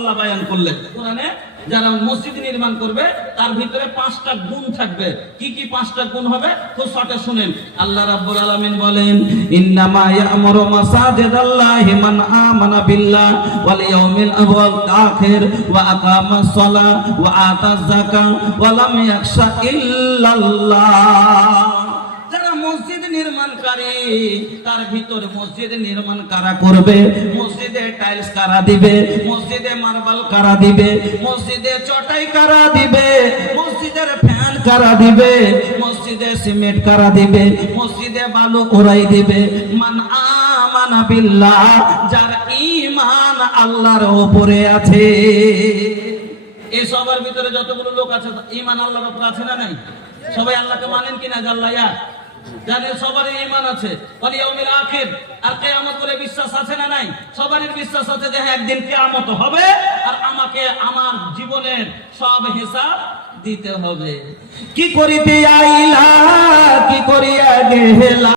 আল্লাহ বায়ান করলেন কোরআনে, যারা মসজিদ নির্মাণ করবে তার ভিতরে 5টা গুণ থাকবে। কি কি 5টা গুণ হবে খুব শর্টে শুনেন। আল্লাহ রাব্বুল আলামিন বলেন, ইন্নামা ইয়া'মুরু মাসাজিদাল্লাহি মান আমানা বিল্লাহ ওয়াল ইয়াউমিল আখির ওয়া আকামাস সালাহ ওয়া আতাজ যাকাত ওয়া লাম ইয়াখশা ইল্লাল্লাহ। যারা মসজিদ নির্মাণকারী তার ভিতরে মসজিদ নির্মাণ কারা করবে, মসজিদে টাইলস কারা দিবে, মসজিদে মার্বেল কারা দিবে, মসজিদে চটাই কারা দিবে, মসজিদের ফ্যান কারা দিবে, মসজিদে সিমেন্ট কারা দিবে, মসজিদে বালু ওরাই দিবে। মান আমানা বিল্লাহ, যার ঈমান আল্লাহর উপরে আছে। এই সবার ভিতরে যতগুলো লোক আছে ঈমান আল্লাহর উপরে আছে না নাই? সবাই আল্লাহকে মানেন কিনা? আল্লাহ এক জানেন, সবারই ঈমান আছে। ওয়াল ইয়াউমিল আখির, আর কিয়ামত বলে বিশ্বাস আছে না নাই? সবারই বিশ্বাস আছে যে হ্যাঁ একদিন কিয়ামত হবে আর আমাকে আমার জীবনের সব হিসাব দিতে হবে। কি করিতে আইলা, কি করিয়া গেলা।